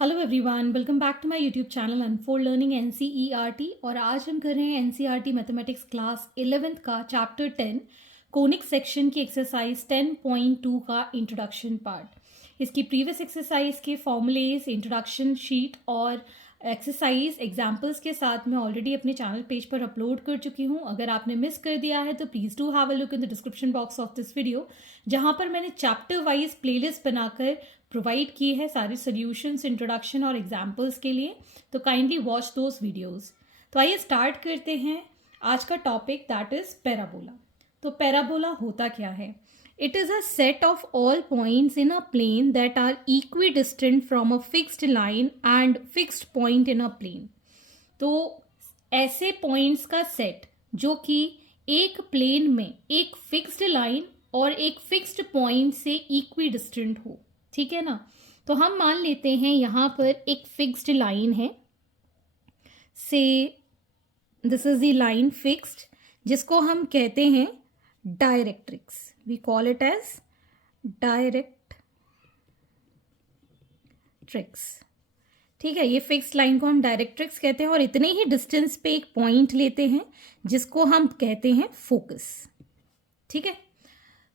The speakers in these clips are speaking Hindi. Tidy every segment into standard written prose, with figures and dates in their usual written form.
Hello everyone, welcome back to my YouTube channel unfold learning NCERT. और आज हम कर रहे हैं एनसीईआरटी मैथमेटिक्स क्लास 11th का चैप्टर 10 कोनिक सेक्शन की एक्सरसाइज 10.2 का इंट्रोडक्शन पार्ट। इसकी प्रीवियस एक्सरसाइज के फॉर्मूलेज, इंट्रोडक्शन शीट और एक्सरसाइज एग्जाम्पल्स के साथ मैं ऑलरेडी अपने चैनल पेज पर अपलोड कर चुकी हूँ। अगर आपने मिस कर दिया है तो please do have a look in the description box of this video, जहाँ पर मैंने चैप्टर वाइज प्लेलिस्ट बनाकर प्रोवाइड की है सारे सॉल्यूशंस, इंट्रोडक्शन और एग्जाम्पल्स के लिए। तो काइंडली वॉच दोज वीडियोस। तो आइए स्टार्ट करते हैं आज का टॉपिक, दैट इज पैराबोला। तो पैराबोला होता क्या है? It is a set of all points in a plane that are equidistant from a fixed line and fixed point in a plane. तो ऐसे पॉइंट्स का सेट जो कि एक प्लेन में एक फिक्स्ड लाइन और एक फिक्स्ड पॉइंट से इक्वी डिस्टेंट हो, ठीक है ना। तो हम मान लेते हैं यहाँ पर एक फिक्स्ड लाइन है, से this is the line fixed, जिसको हम कहते हैं directrix. We call it as directrix, ठीक है। ये फिक्स्ड लाइन को हम डायरेक्ट्रिक्स कहते हैं और इतने ही डिस्टेंस पे एक पॉइंट लेते हैं जिसको हम कहते हैं फोकस, ठीक है।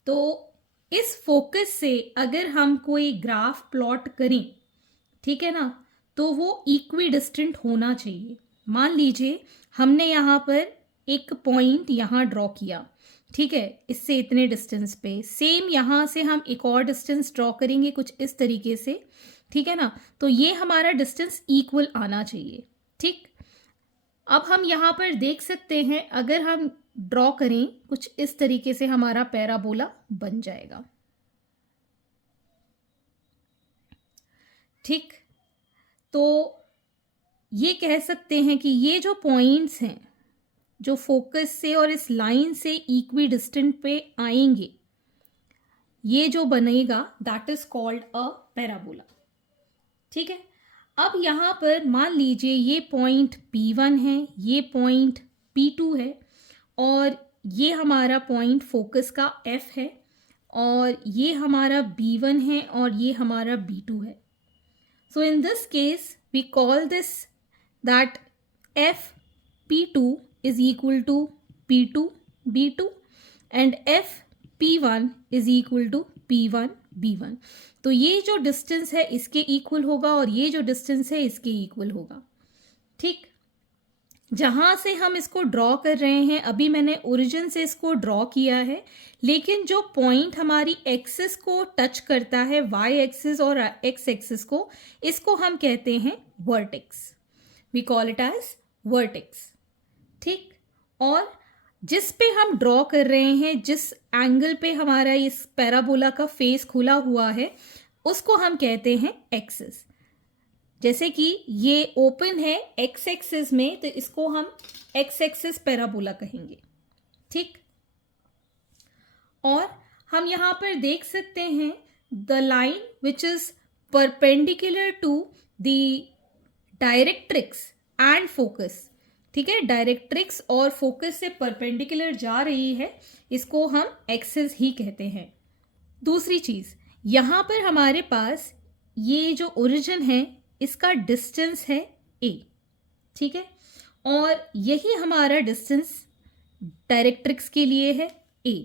तो इस फोकस से अगर हम कोई ग्राफ प्लॉट करें, ठीक है ना, तो वो इक्वी डिस्टेंट होना चाहिए। मान लीजिए हमने यहाँ पर एक पॉइंट यहाँ ड्रॉ किया, ठीक है, इससे इतने डिस्टेंस पे। सेम यहाँ से हम एक और डिस्टेंस ड्रॉ करेंगे कुछ इस तरीके से, ठीक है ना। तो ये हमारा डिस्टेंस इक्वल आना चाहिए, ठीक। अब हम यहाँ पर देख सकते हैं, अगर हम ड्रॉ करें कुछ इस तरीके से हमारा पैराबोला बन जाएगा, ठीक। तो ये कह सकते हैं कि ये जो पॉइंट्स हैं जो फोकस से और इस लाइन से इक्वी डिस्टेंट पे आएंगे, ये जो बनेगा that is called a parabola, ठीक है। अब यहाँ पर मान लीजिए ये पॉइंट P1 है, ये पॉइंट P2 है और ये हमारा पॉइंट फोकस का F है और ये हमारा B1 है और ये हमारा B2 है। So in this case we call this that FP2 is equal to P2 B2 and FP1 is equal to P1 B1। तो ये जो डिस्टेंस है इसके इक्वल होगा और ये जो डिस्टेंस है इसके इक्वल होगा, ठीक। जहाँ से हम इसको ड्रॉ कर रहे हैं, अभी मैंने ओरिजिन से इसको ड्रॉ किया है, लेकिन जो पॉइंट हमारी एक्सिस को टच करता है, वाई एक्सिस और एक्स एक्सिस को, इसको हम कहते हैं vertex. We call it as vertex, ठीक। और जिस पे हम ड्रॉ कर रहे हैं, जिस एंगल पे हमारा इस पैराबोला का फेस खुला हुआ है, उसको हम कहते हैं एक्सिस। जैसे कि ये ओपन है एक्स एक्सिस में, तो इसको हम एक्स एक्सिस पैराबोला कहेंगे, ठीक। और हम यहाँ पर देख सकते हैं the line which is perpendicular to the directrix and focus, ठीक है। डायरेक्ट्रिक्स और फोकस से परपेंडिकुलर जा रही है, इसको हम एक्सिस ही कहते हैं। दूसरी चीज, यहाँ पर हमारे पास ये जो ओरिजिन है इसका डिस्टेंस है a, ठीक है, और यही हमारा डिस्टेंस डायरेक्ट्रिक्स के लिए है a,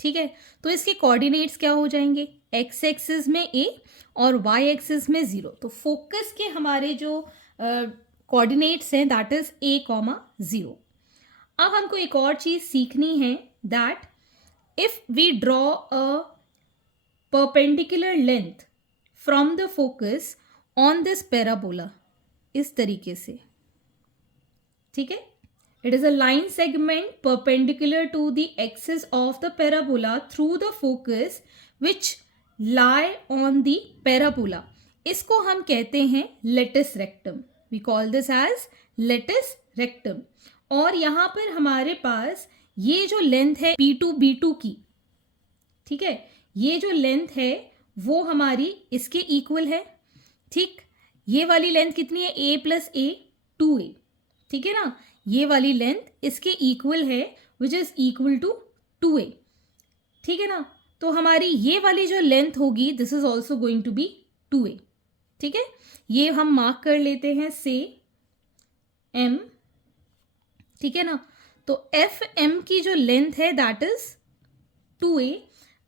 ठीक है। तो इसके कोऑर्डिनेट्स क्या हो जाएंगे? x एक्सिस में a और y एक्सिस में 0। तो फोकस के हमारे जो कोऑर्डिनेट्स हैं दैट इज a,0। अब हमको एक और चीज सीखनी है, that if we draw a perpendicular length from the focus on this parabola, इस तरीके से, ठीक है। It is a line segment perpendicular to the axis of the parabola through the focus which lie on the parabola. इसको हम कहते हैं latus rectum. We call this as latus rectum. और यहाँ पर हमारे पास ये जो लेंथ है P2 B2 की, ठीक है, ये जो लेंथ है वो हमारी इसके इक्वल है, ठीक। ये वाली लेंथ कितनी है? a प्लस a 2a, ठीक है ना। ये वाली लेंथ इसके इक्वल है विच इज इक्वल टू 2a, ठीक है ना। तो हमारी ये वाली जो लेंथ होगी this is also going to be 2a, ठीक है, ये हम मार्क कर लेते हैं से m, ठीक है ना। तो एफ एम की जो लेंथ है that is 2a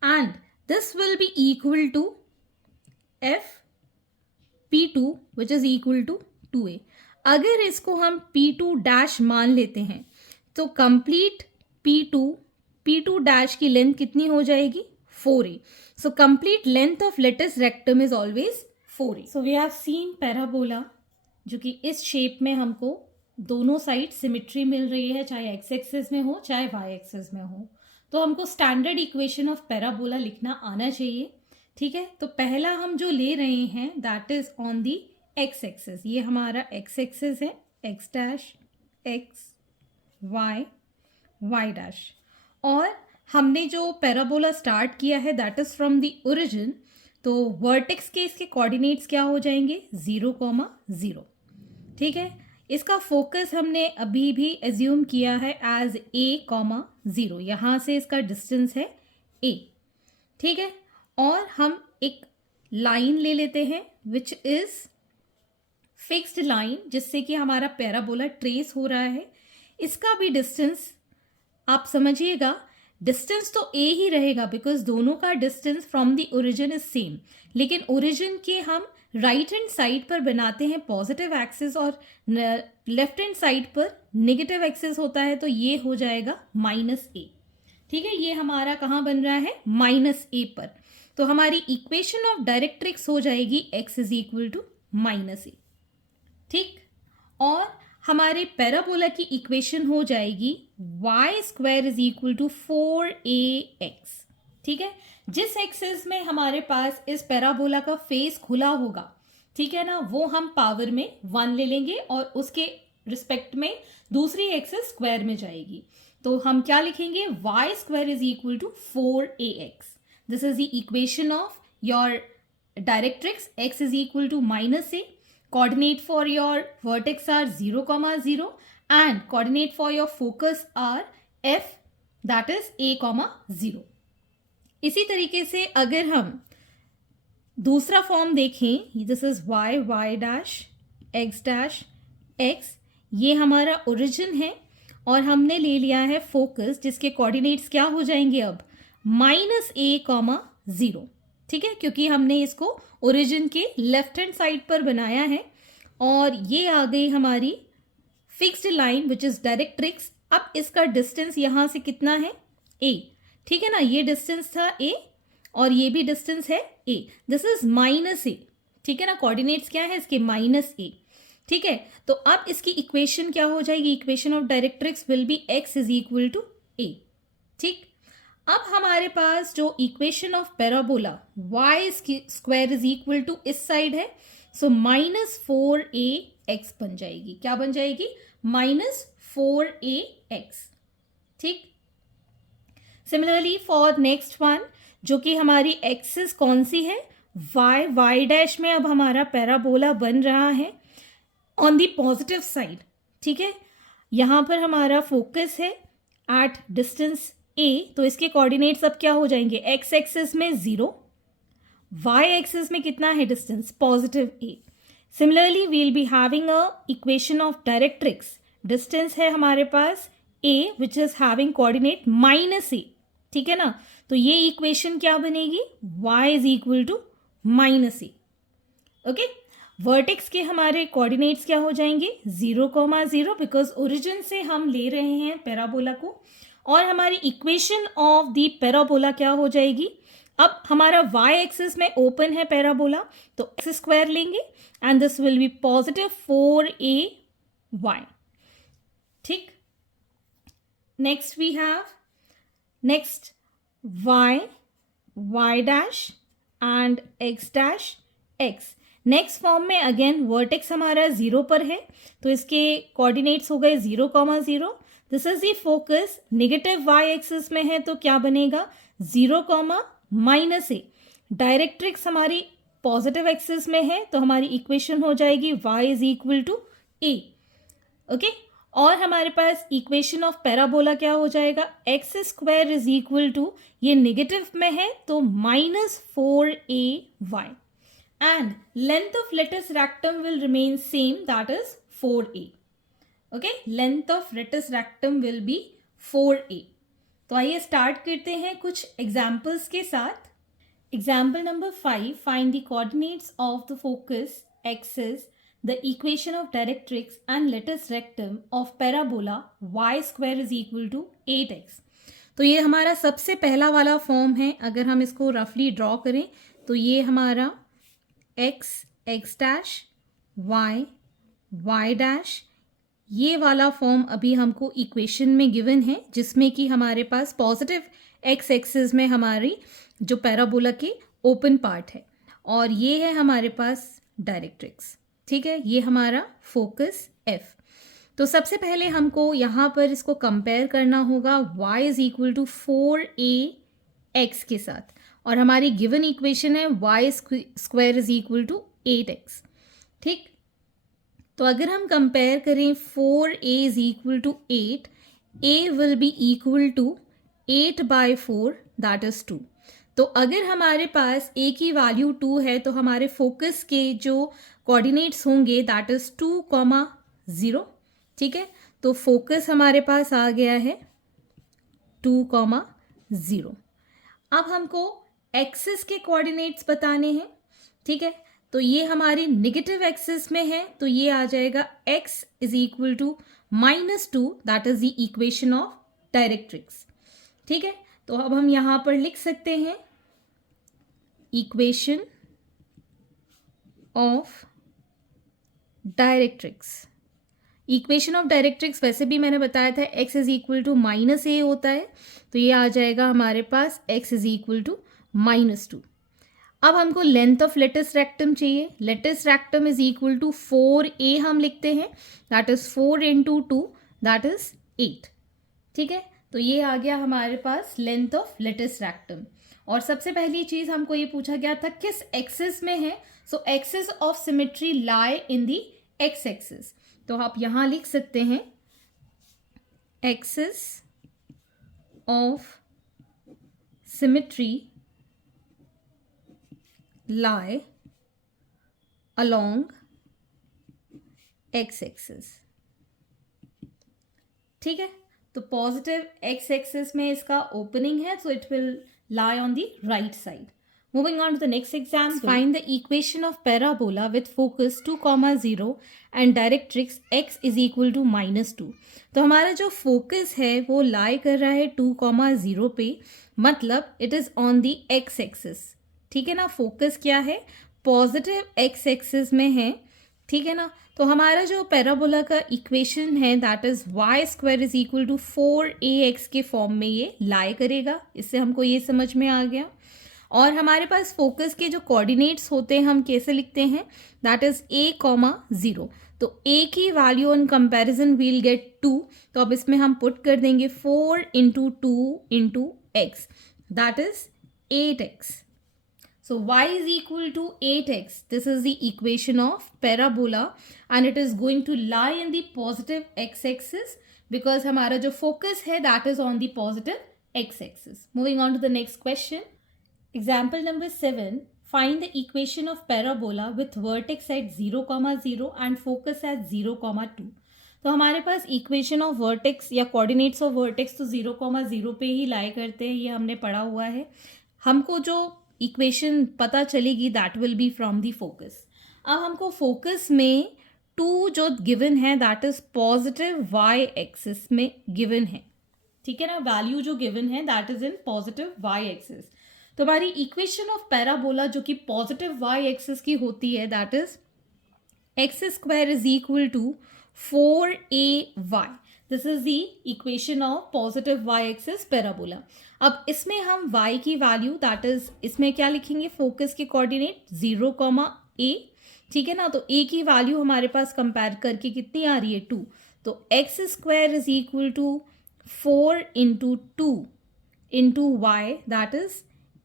and this will be equal to f P2 which is equal to 2a। अगर इसको हम P2 डैश मान लेते हैं तो कंप्लीट P2 डैश की लेंथ कितनी हो जाएगी 4a। So complete length of latus rectum is always 4a। So we have seen parabola जो कि इस शेप में हमको दोनों साइड सिमिट्री मिल रही है, चाहे एक्स एक्सिस में हो चाहे वाई एक्सिस में हो। तो हमको स्टैंडर्ड इक्वेशन ऑफ पैराबोला लिखना आना चाहिए, ठीक है। तो पहला हम जो ले रहे हैं that is on the x axis, ये हमारा एक्स एक्सिस है, x dash x y y dash, और हमने जो पैराबोला स्टार्ट किया है that is from the origin. तो वर्टेक्स के इसके कोऑर्डिनेट्स क्या हो जाएंगे 0,0, ठीक है। इसका फोकस हमने अभी भी एज्यूम किया है एज a,0, यहाँ से इसका डिस्टेंस है a, ठीक है। और हम एक लाइन ले लेते हैं विच इज फिक्स्ड लाइन, जिससे कि हमारा पैराबोला ट्रेस हो रहा है। इसका भी डिस्टेंस आप समझिएगा, डिस्टेंस तो a ही रहेगा बिकॉज दोनों का distance from the origin is same, लेकिन ओरिजिन के हम राइट हैंड साइड पर बनाते हैं पॉजिटिव एक्सिस और लेफ्ट हैंड साइड पर नेगेटिव एक्सिस होता है, तो ये हो जाएगा -a, ठीक है। ये हमारा कहाँ बन रहा है -a पर। तो हमारी इक्वेशन ऑफ डायरेक्ट्रिक्स हो जाएगी x is equal to -a, ठीक। और हमारे पैराबोला की इक्वेशन हो जाएगी y² is equal to 4ax, ठीक है। जिस एक्सिस में हमारे पास इस पैराबोला का फेस खुला होगा, ठीक है ना, वो हम पावर में 1 ले लेंगे और उसके रिस्पेक्ट में दूसरी एक्सिस स्क्वायर में जाएगी। तो हम क्या लिखेंगे y² is equal to 4ax। This is the equation of your directrix, x is equal to -a, coordinate for your vertex are 0,0 and coordinate for your focus are f that is a,0। इसी तरीके से अगर हम दूसरा फॉर्म देखें, this is y dash x dash x, ये हमारा ओरिजिन है और हमने ले लिया है फोकस जिसके कोऑर्डिनेट्स क्या हो जाएंगे अब -a,0, ठीक है, क्योंकि हमने इसको ओरिजिन के लेफ्ट हैंड साइड पर बनाया है। और ये आ गई हमारी fixed line which is directrix. अब इसका डिस्टेंस यहाँ से कितना है a, ठीक है ना, ये डिस्टेंस था a और ये भी डिस्टेंस है a, दिस इज -a, ठीक है ना, कोऑर्डिनेट्स क्या है इसके -a, ठीक है। तो अब इसकी इक्वेशन क्या हो जाएगी, equation of directrix will be x is equal to a, ठीक। अब हमारे पास जो equation of parabola y² is equal to इस साइड है, सो -4ax बन जाएगी। क्या बन जाएगी -4ax, ठीक। सिमिलरली फॉर नेक्स्ट वन, जो कि हमारी एक्सिस कौन सी है y डैश में अब हमारा पैराबोला बन रहा है ऑन दी पॉजिटिव साइड, ठीक है। यहाँ पर हमारा फोकस है एट डिस्टेंस a, तो इसके कोऑर्डिनेट्स अब क्या हो जाएंगे, x एक्सिस में 0, y एक्सिस में कितना है distance +a। Similarly we will be having a equation of directrix, distance है हमारे पास a which is having coordinate -a, ठीक है ना। तो ये इक्वेशन क्या बनेगी y is equal to -a, okay. Vertex के हमारे कोऑर्डिनेट्स क्या हो जाएंगे 0,0 बिकॉज ओरिजिन से हम ले रहे हैं पैराबोला को, और हमारी इक्वेशन ऑफ द पैराबोला क्या हो जाएगी, अब हमारा y एक्सिस में ओपन है पैराबोला, तो x² लेंगे and this will be +4ay, ठीक। Next we have next y dash and x dash x। Next form में अगेन वर्टेक्स हमारा 0 पर है, तो इसके कोऑर्डिनेट्स हो गए 0,0। This is the focus, negative y axis में है तो क्या बनेगा 0,-a। डायरेक्ट्रिक्स हमारी पॉजिटिव एक्सिस में है तो हमारी इक्वेशन हो जाएगी y is equal to a, okay. और हमारे पास इक्वेशन ऑफ पैराबोला क्या हो जाएगा, x² इज इक्वल टू, ये नेगेटिव में है तो -4ay and length of latus rectum will remain same, that is 4a. Okay, length of latus rectum will be 4a. तो आइए स्टार्ट करते हैं कुछ एग्जाम्पल्स के साथ. Example number 5, find the coordinates of the focus axis, the equation of directrix and latus rectum of parabola y square is equal to 8x. तो ये हमारा सबसे पहला वाला फॉर्म है. अगर हम इसको रफली ड्रॉ करें तो ये हमारा x डैश y डैश, ये वाला फॉर्म अभी हमको इक्वेशन में गिवन है, जिसमें कि हमारे पास पॉजिटिव x एक्सिस में हमारी जो पैराबोला के ओपन पार्ट है, और ये है हमारे पास डायरेक्ट्रिक्स. ठीक है, ये हमारा फोकस f. तो सबसे पहले हमको यहाँ पर इसको कंपेयर करना होगा y is equal to 4ax के साथ, और हमारी गिवन इक्वेशन है y square is equal to 8x. ठीक, तो अगर हम कंपेयर करें 4a is equal to 8, a will be equal to 8/4 that is 2. तो अगर हमारे पास a की वैल्यू 2 है तो हमारे फोकस के जो कोऑर्डिनेट्स होंगे दैट इज 2,0. ठीक है, तो फोकस हमारे पास आ गया है 2,0. अब हमको एक्सिस के कोऑर्डिनेट्स बताने हैं. ठीक है, तो ये हमारी नेगेटिव एक्सिस में है, तो ये आ जाएगा x is equal to -2, that is the equation of directrix. ठीक है, तो अब हम यहां पर लिख सकते हैं equation of directrix. Equation of directrix वैसे भी मैंने बताया था x is equal to -a होता है, तो ये आ जाएगा हमारे पास x इज इक्वल टू -2. अब हमको लेंथ ऑफ लेटस रेक्टम चाहिए. Latus rectum is equal to 4a हम लिखते हैं, that is 4 into 2 that is 8. ठीक है, तो ये आ गया हमारे पास लेंथ ऑफ लेटस रेक्टम. और सबसे पहली चीज हमको ये पूछा गया था किस एक्सिस में है. So axis of symmetry lie in the x axis. तो आप यहां लिख सकते हैं axis of symmetry lie along x axis. ठीक है, तो पॉजिटिव x एक्सिस में इसका ओपनिंग है, so it will lie on the right side. Moving on to the next example. Find the equation of parabola with focus 2,0 and directrix x is equal to -2. तो हमारा जो फोकस है वो लाई कर रहा है 2,0 पे, मतलब it is on the x axis. ठीक है ना, फोकस क्या है, पॉजिटिव x एक्सिस में है. ठीक है ना, तो हमारा जो पैराबोला का इक्वेशन है that is y square is equal to 4ax के फॉर्म में ये लाई करेगा. इससे हमको ये समझ में आ गया. और हमारे पास फोकस के जो कोऑर्डिनेट्स होते हैं हम कैसे लिखते हैं, दैट इज a,0. तो a की value on comparison we'll get 2. तो अब इसमें हम पुट कर देंगे 4 into 2 into x, that is 8x. So y is equal to 8x. This is the equation of parabola and it is going to lie in the positive x-axis because हमारा जो focus है that is on the positive x-axis. Moving on to the next question. Example number 7. Find the equation of parabola with vertex at 0,0 and focus at 0,2. तो हमारे पास इक्वेशन ऑफ वर्टेक्स या कोऑर्डिनेट्स ऑफ वर्टेक्स तो 0,0 पे ही लाई करते हैं, ये हमने पढ़ा हुआ है. हमको जो इक्वेशन पता चलेगी that will be from the focus. अब हमको फोकस में 2 जो गिवन है that is positive y axis में गिवन है. ठीक है ना, वैल्यू जो गिवन है that is in positive y axis. तो हमारी इक्वेशन ऑफ पैराबोला जो कि पॉजिटिव y एक्सिस की होती है that is x square is equal to 4ay. This is the equation of positive y axis parabola. अब इसमें हम y की वैल्यू दैट इज इसमें क्या लिखेंगे, फोकस के कोऑर्डिनेट 0,a. ठीक है ना, तो a की वैल्यू हमारे पास कंपेयर करके कितनी आ रही है 2. तो x square is equal to 4 into 2 into y that is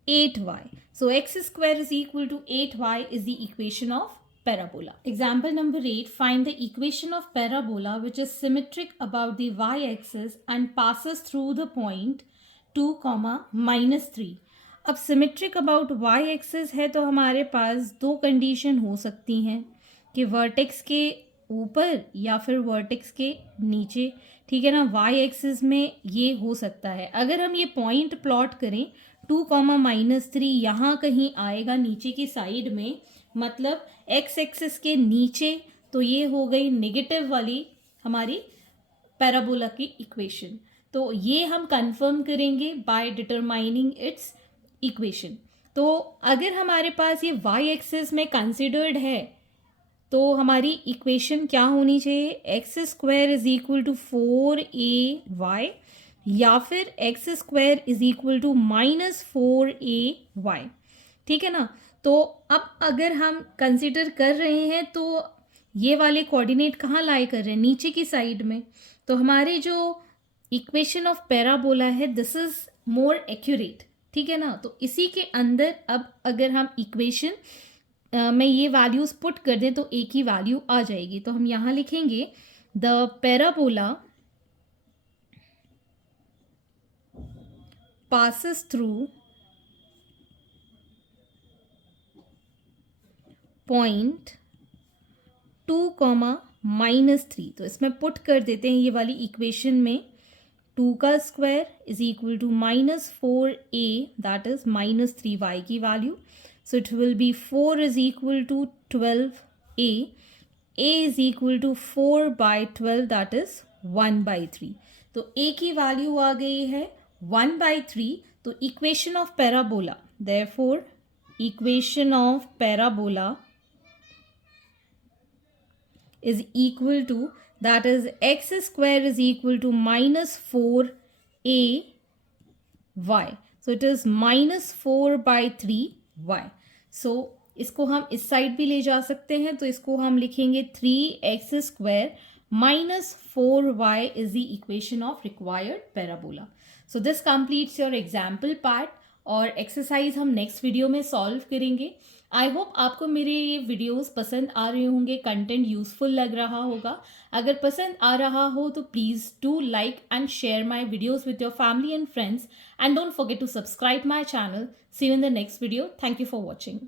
8y. So x square is equal to 8y is the equation of parabola. Example number 8. Find the equation of parabola which is symmetric about the y-axis and passes through the point 2, -3. अब सिमेट्रिक अबाउट वाई एक्सिस है तो हमारे पास दो कंडीशन हो सकती हैं कि वर्टेक्स के ऊपर या फिर वर्टेक्स के नीचे, ठीक है ना। वाई एक्सिस में ये हो सकता है। अगर हम ये पॉइंट प्लॉट करें 2, -3 यहाँ कहीं आएगा नीचे की साइड में, मतलब एक्स एक्सिस के नीचे, तो ये हो गई नेगेटिव वाली हमारी पैराबोला की इक्वेशन। तो ये हम कंफर्म करेंगे बाय डिटरमाइनिंग इट्स इक्वेशन। तो अगर हमारे पास ये वाई एक्सिस में कंसिडर्ड है तो हमारी इक्वेशन क्या होनी चाहिए, x square is equal to 4ay या फिर x square is equal to -4ay, ठीक है ना। तो अब अगर हम कंसिडर कर रहे हैं तो ये वाले कोऑर्डिनेट कहाँ लाई कर रहे हैं, नीचे की साइड में। तो हमारे जो इक्वेशन ऑफ पैराबोला है दिस इज मोर एक्यूरेट, ठीक है ना। तो इसी के अंदर अब अगर हम इक्वेशन में ये वैल्यूज पुट कर दें तो एक ही वैल्यू आ जाएगी। तो हम यहाँ लिखेंगे the parabola passes through point 2, -3। तो इसमें पुट कर देते हैं ये वाली इक्वेशन में 2 का square is equal to -4a that is -3y की value. So it will be 4 is equal to 12a, a is equal to 4/12 that is 1/3। तो a की वैल्यू आ गई है 1/3। तो equation of parabola, therefore equation of parabola is equal to, that is x square is equal to -4ay, so it is -4/3y। so इसको हम इस साइड भी ले जा सकते हैं, तो इसको हम लिखेंगे 3x square -4y is the equation of required parabola। so this completes your example part और एक्सरसाइज हम नेक्स्ट वीडियो में सॉल्व करेंगे। आई होप आपको मेरे ये वीडियोस पसंद आ रहे होंगे, कंटेंट यूजफुल लग रहा होगा। अगर पसंद आ रहा हो तो please do like and share my videos with your family and friends and don't forget to subscribe my channel. See you in the next video. Thank you for watching.